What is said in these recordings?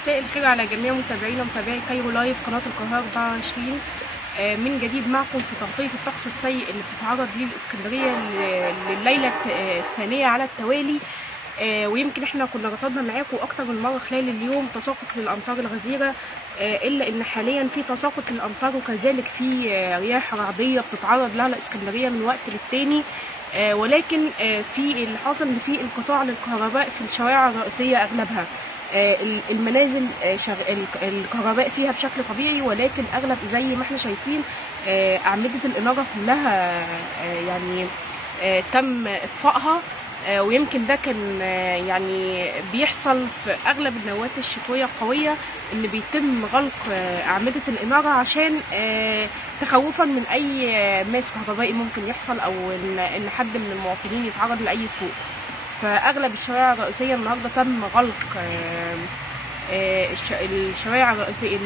مساء الخير على جميع متابعينا ومتابعي كايرو لايف قناة القاهرة 24. من جديد معكم في تغطية الطقس السيء اللي بتتعرض ليه الإسكندرية لليلة الثانية على التوالي. ويمكن احنا كنا رصدنا معاكم أكتر من مرة خلال اليوم تساقط للأمطار الغزيرة، إلا إن حاليا في تساقط للأمطار وكذلك في رياح رعدية بتتعرض لها الإسكندرية من وقت للتاني. ولكن في اللي حاصل إن في انقطاع للكهرباء في الشوارع الرئيسية أغلبها. المنازل الكهرباء فيها بشكل طبيعي، ولكن اغلب زي ما احنا شايفين اعمده الاناره كلها يعني تم اطفائها. ويمكن ده كان يعني بيحصل في اغلب النواه الشتويه القويه، ان بيتم غلق اعمده الاناره عشان تخوفا من اي ماس كهربائي ممكن يحصل، او ان حد من المواطنين يتعرض لاي سوء. فاغلب الشوارع الرئيسيه النهارده تم غلق الشوارع الرئيسيه،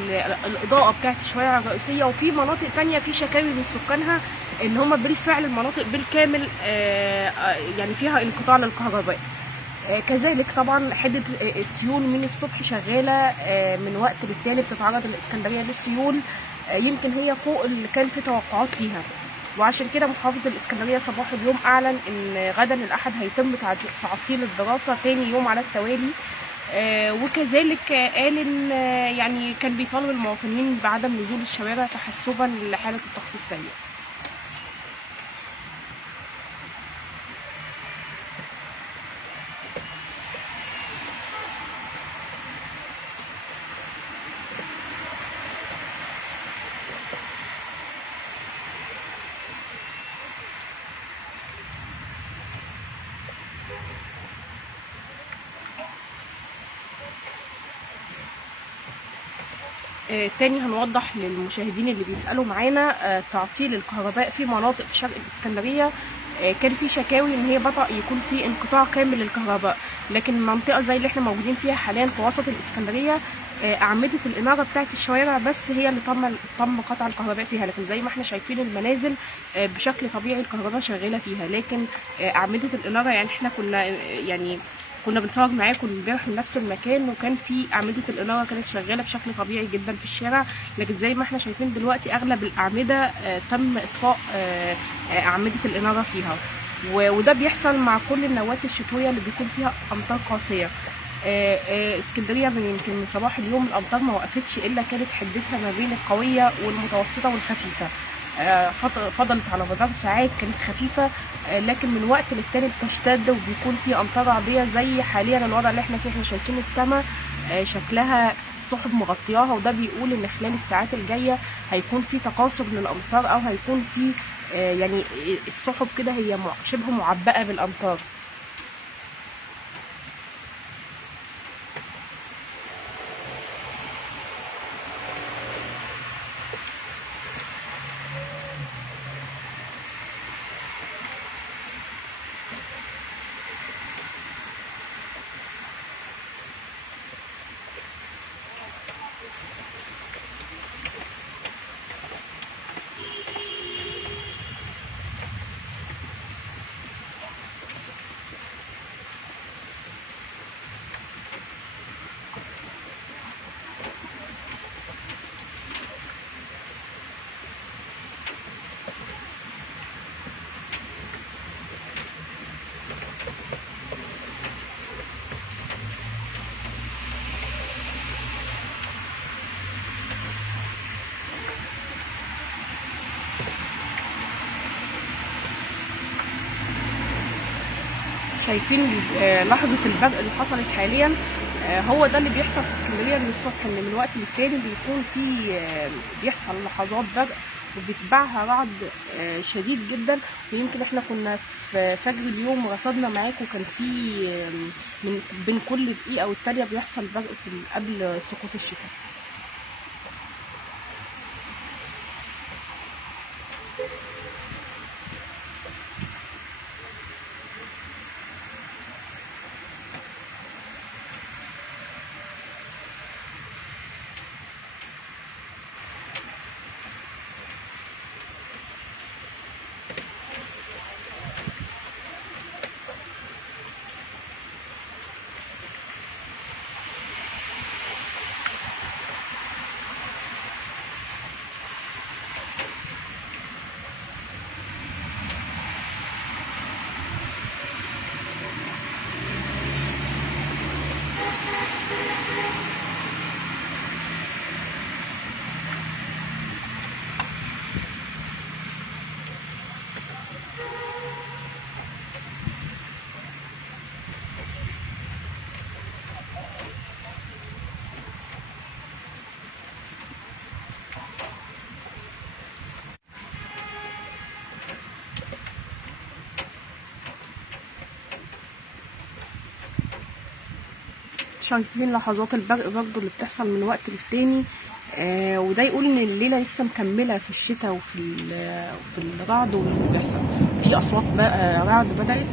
الاضاءه بتاعت الشوارع الرئيسيه. وفي مناطق تانية في شكاوي من سكانها ان هم بالفعل المناطق بالكامل يعني فيها انقطاع للكهرباء. كذلك طبعا حده السيول من الصبح شغاله، من وقت للتالي بتتعرض الاسكندريه للسيول، يمكن هي فوق اللي كان في توقعات ليها. وعشان كده محافظ الاسكندريه صباح اليوم اعلن ان غدا الاحد هيتم تعطيل الدراسه تاني يوم على التوالي. وكذلك قال ان يعني كان بيطالب المواطنين بعدم نزول الشوارع تحسبا لحاله الطقس السيء. تاني هنوضح للمشاهدين اللي بيسألوا معانا تعطيل الكهرباء في مناطق في شرق الإسكندرية. كان في شكاوي ان هي بدأ يكون في انقطاع كامل للكهرباء، لكن منطقة زي اللي احنا موجودين فيها حاليا في وسط الإسكندرية أعمدة الإنارة بتاعت الشوارع بس هي اللي تم قطع الكهرباء فيها. لكن زي ما احنا شايفين المنازل بشكل طبيعي الكهرباء شغالة فيها، لكن أعمدة الإنارة يعني احنا كنا بنتفرج معاكم امبارح من نفس المكان، وكان في اعمده الاناره كانت شغاله بشكل طبيعي جدا في الشارع. لكن زي ما احنا شايفين دلوقتي اغلب الاعمده تم اطفاء اعمده الاناره فيها. وده بيحصل مع كل النواه الشتويه اللي بيكون فيها امطار قاسيه. اسكندريه يمكن من صباح اليوم الامطار ما وقفتش، الا كانت حدتها ما بين القويه والمتوسطه والخفيفه. فضلت على مدار ساعات كانت خفيفه، لكن من وقت للتاني بتشتد وبيكون في امطار رعديه. زي حاليا الوضع اللي احنا فيه، احنا شايفين السماء شكلها السحب مغطياها، وده بيقول ان خلال الساعات الجايه هيكون في تقاصر للامطار، او هيكون في يعني السحب كده هي شبه معبأه بالامطار. شايفين لحظة البرق اللي حصلت حاليا، هو ده اللي بيحصل في اسكندرية من الصبح، ان من وقت للتاني بيكون في بيحصل لحظات برق وبيتبعها رعد شديد جدا. ويمكن احنا كنا في فجر اليوم رصدنا معاكم كان في من بين كل دقيقة والتانية بيحصل برق قبل سقوط الشتاء. شايفين لحظات البرق برضو اللي بتحصل من وقت للتاني. وده يقول ان الليله لسه مكمله في الشتاء وفي الرعد واللي بيحصل في اصوات بقى رعد بدات.